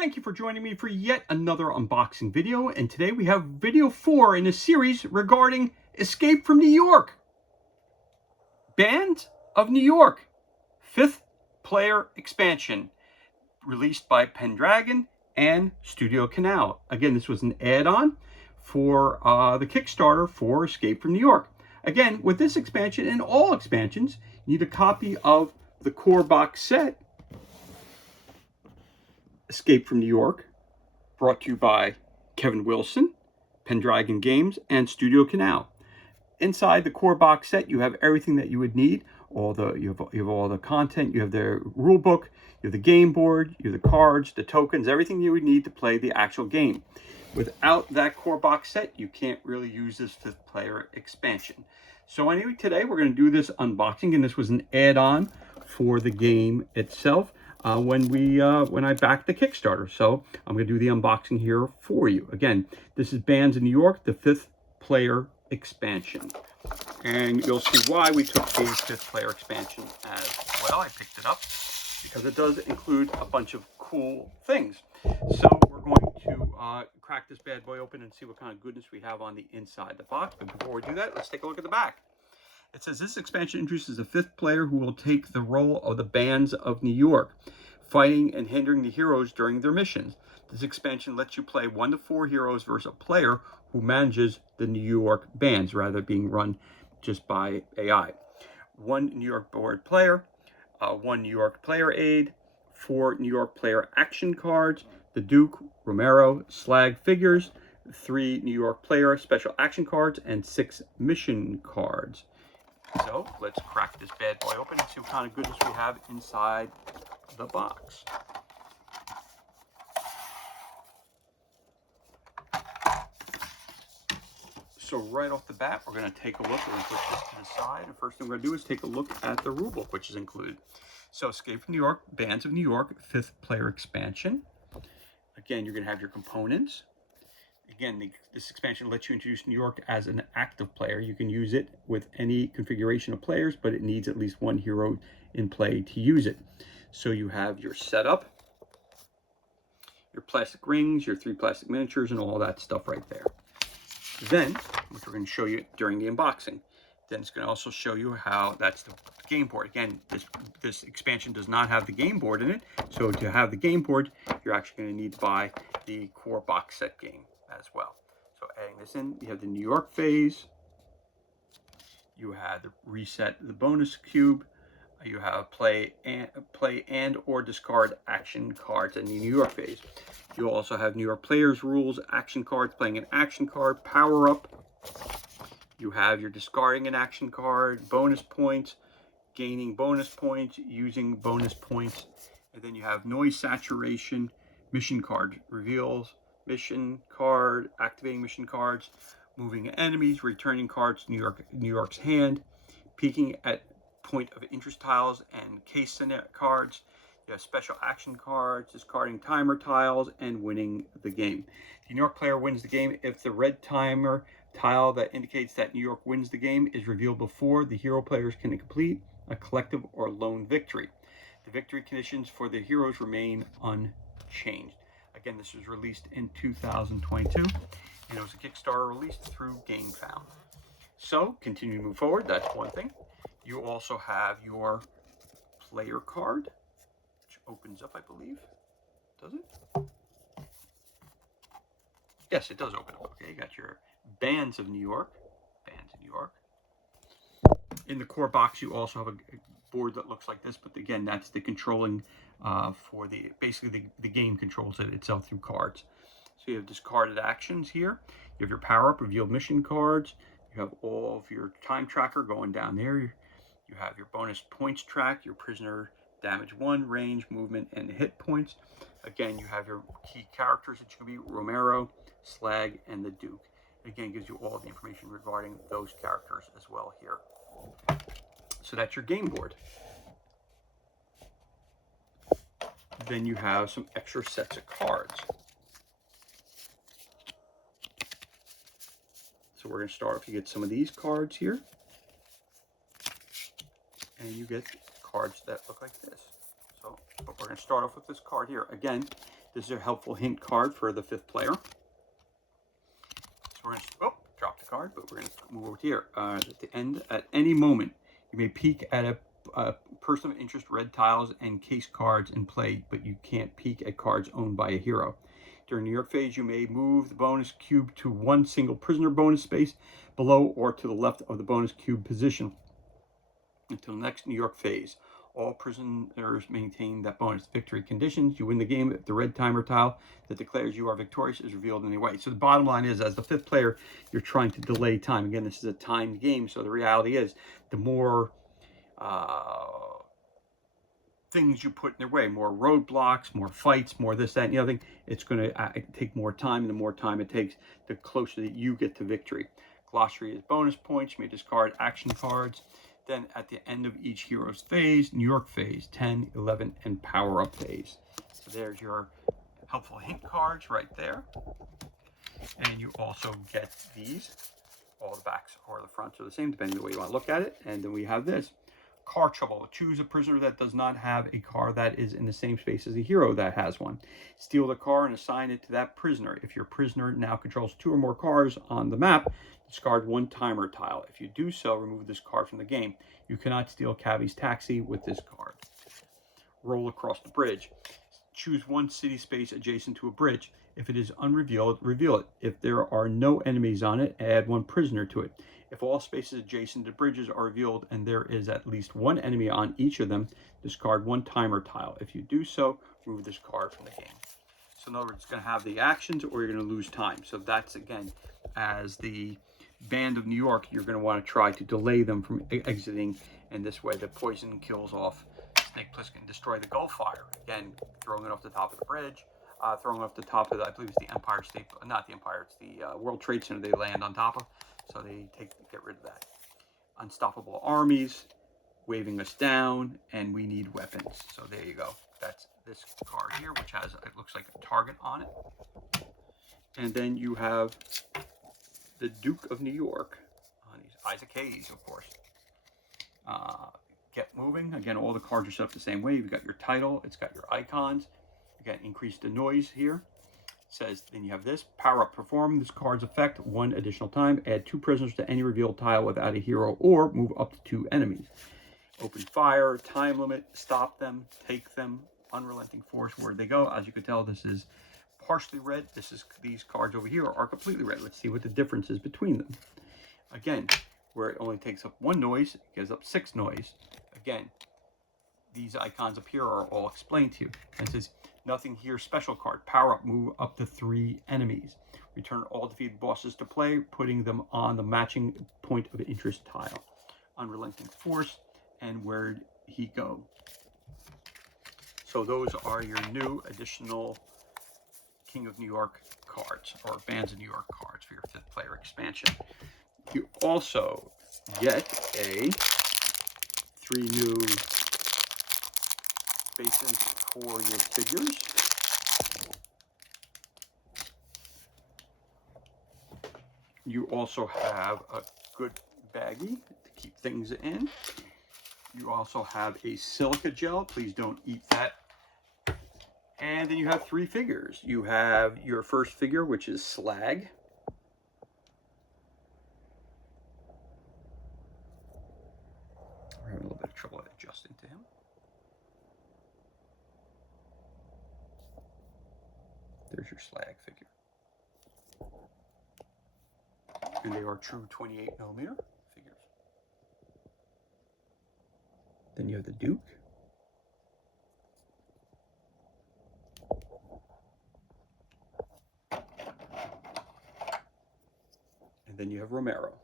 Thank you for joining me for yet another unboxing video, and today we have video 4 in a series regarding Escape from New York. Bands of New York, 5th player expansion, released by Pendragon and Studio Canal. Again, this was an add-on for the Kickstarter for Escape from New York. Again, with this expansion and all expansions, you need a copy of the core box set, Escape from New York, brought to you by Kevin Wilson, Pendragon Games, and Studio Canal. Inside the core box set, you have everything that you would need. You have all the content. You have the rule book, you have the game board, you have the cards, the tokens, everything you would need to play the actual game. Without that core box set, you can't really use this 5th player expansion. So anyway, today we're going to do this unboxing, and this was an add-on for the game itself. When I backed the Kickstarter. So I'm going to do the unboxing here for you. Again, this is Bands of New York, the 5th player expansion. And you'll see why we took the 5th player expansion as well. I picked it up because it does include a bunch of cool things. So we're going to crack this bad boy open and see what kind of goodness we have on the inside the box. But before we do that, let's take a look at the back. It says this expansion introduces a 5th player who will take the role of the Bands of New York, fighting and hindering the heroes during their missions. This expansion lets you play 1 to 4 heroes versus a player who manages the New York bands, rather than being run just by AI. 1 New York board player, 1 New York player aid, 4 New York player action cards, the Duke, Romero, Slag figures, 3 New York player special action cards, and 6 mission cards. So let's crack this bad boy open and see what kind of goodness we have inside the box. So right off the bat, we're going to take a look. We're going to put this to the side. And first thing we're going to do is take a look at the rulebook, which is included. So Escape from New York, Bands of New York, 5th player expansion. Again, you're going to have your components. Again, this expansion lets you introduce New York as an active player. You can use it with any configuration of players, but it needs at least 1 hero in play to use it. So you have your setup, your plastic rings, your 3 plastic miniatures, and all that stuff right there. Then, which we're going to show you during the unboxing, then it's going to also show you how that's the game board. Again, this expansion does not have the game board in it, so to have the game board, you're actually going to need to buy the core box set game as well. So adding this in, you have the New York phase, you have the reset the bonus cube, you have play and or discard action cards in the New York phase. You also have New York players rules, action cards, playing an action card, power up. You have your discarding an action card, bonus points, gaining bonus points, using bonus points, and then you have noise saturation, mission card reveals, mission card, activating mission cards, moving enemies, returning cards to New York's hand, peeking at point of interest tiles and case cards. You have special action cards, discarding timer tiles, and winning the game. The New York player wins the game if the red timer tile that indicates that New York wins the game is revealed before the hero players can complete a collective or lone victory. The victory conditions for the heroes remain unchanged. Again, this was released in 2022, and it was a Kickstarter released through GameFound. So, continue to move forward. That's one thing. You also have your player card, which opens up, I believe. Does it? Yes, it does open up. Okay, you got your Bands of New York. Bands of New York. In the core box, you also have a board that looks like this, but again, that's the controlling for basically the game controls it itself through cards. So you have discarded actions here. You have your power-up, revealed mission cards. You have all of your time tracker going down there. You have your bonus points track, your prisoner damage 1, range, movement, and hit points. Again, you have your key characters that you can be, Romero, Slag, and the Duke. Again, gives you all the information regarding those characters as well here. So that's your game board. Then you have some extra sets of cards. So we're going to start off, you get some of these cards here. And you get cards that look like this. So, but we're going to start off with this card here. Again, This is a helpful hint card for the 5th player. So we're going to drop the card, but we're going to move over here. At the end, at any moment, you may peek at a person of interest, red tiles, and case cards in play, but you can't peek at cards owned by a hero. During New York phase, you may move the bonus cube to one single prisoner bonus space below or to the left of the bonus cube position until the next New York phase. All prisoners maintain that bonus. Victory conditions: you win the game if the red timer tile that declares you are victorious is revealed in any way. So the bottom line is, as the 5th player, you're trying to delay time. Again, this is a timed game, so the reality is the more things you put in their way, more roadblocks, more fights, more this, that, and the other thing, it's going to take more time, and the more time it takes, the closer that you get to victory. Glossary is bonus points. You may discard action cards. Then at the end of each hero's phase, New York phase, 10, 11, and power-up phase. So there's your helpful hint cards right there. And you also get these. All the backs or the fronts are the same, depending on the way you want to look at it. And then we have this. Car trouble. Choose a prisoner that does not have a car that is in the same space as a hero that has one. Steal the car and assign it to that prisoner. If your prisoner now controls 2 or more cars on the map, discard 1 timer tile. If you do so, remove this card from the game. You cannot steal Cabby's taxi with this card. Roll across the bridge. Choose 1 city space adjacent to a bridge. If it is unrevealed, reveal it. If there are no enemies on it, add 1 prisoner to it. If all spaces adjacent to bridges are revealed and there is at least 1 enemy on each of them, discard 1 timer tile. If you do so, remove this card from the game. So in other words, it's going to have the actions or you're going to lose time. So that's, again, as the Band of New York, you're going to want to try to delay them from exiting, and this way the poison kills off Snake Plissken. Destroy the Gullfire. Again, throwing it off the top of the bridge. Throwing off the top of the, I believe it's the Empire State, not the Empire, it's the World Trade Center they land on top of. So they get rid of that. Unstoppable armies, waving us down, and we need weapons. So there you go. That's this card here, which has, it looks like a target on it. And then you have the Duke of New York. He's Isaac Hayes, of course. Get moving. Again, all the cards are set up the same way. You've got your title. It's got your icons. Again, increase the noise here. Says, then you have this. Power up. Perform this card's effect 1 additional time. Add 2 prisoners to any revealed tile without a hero, or move up to 2 enemies. Open fire. Time limit. Stop them. Take them. Unrelenting force. Where'd they go? As you can tell, this is partially red. These cards over here are completely red. Let's see what the difference is between them. Again, where it only takes up 1 noise, it gives up 6 noise. Again, these icons up here are all explained to you. And it says, nothing here special card. Power up, move up to 3 enemies. Return all defeated bosses to play, putting them on the matching point of interest tile. Unrelenting force, and where'd he go? So those are your new additional King of New York cards, or Bands of New York cards for your 5th player expansion. You also get 3 new spaces for your figures. You also have a good baggie to keep things in. You also have a silica gel. Please don't eat that. And then you have 3 figures. You have your first figure, which is Slag. We're having a little bit of trouble adjusting to him. There's your Slag figure. And they are true 28mm figures. Then you have the Duke. And then you have Romero.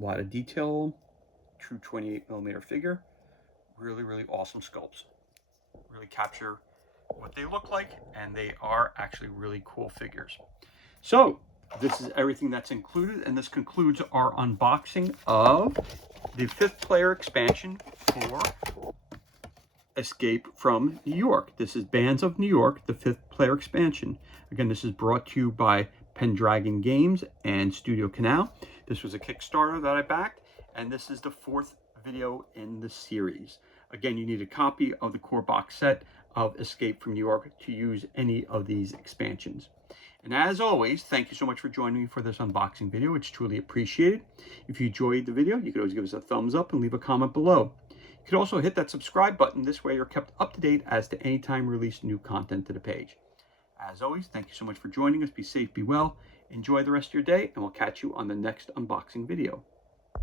A lot of detail, true 28mm figure. Really, really awesome sculpts. Really capture what they look like, and they are actually really cool figures. So this is everything that's included, and this concludes our unboxing of the 5th player expansion for Escape from New York. This is Bands of New York, the 5th player expansion. Again, this is brought to you by Pendragon Games and Studio Canal. This was a Kickstarter that I backed, and this is the 4th video in the series. Again, you need a copy of the core box set of Escape from New York to use any of these expansions. And as always, thank you so much for joining me for this unboxing video. It's truly appreciated. If you enjoyed the video, you could always give us a thumbs up and leave a comment below. You can also hit that subscribe button. This way you're kept up to date as to any time we release new content to the page. As always, thank you so much for joining us. Be safe, be well, enjoy the rest of your day, and we'll catch you on the next unboxing video.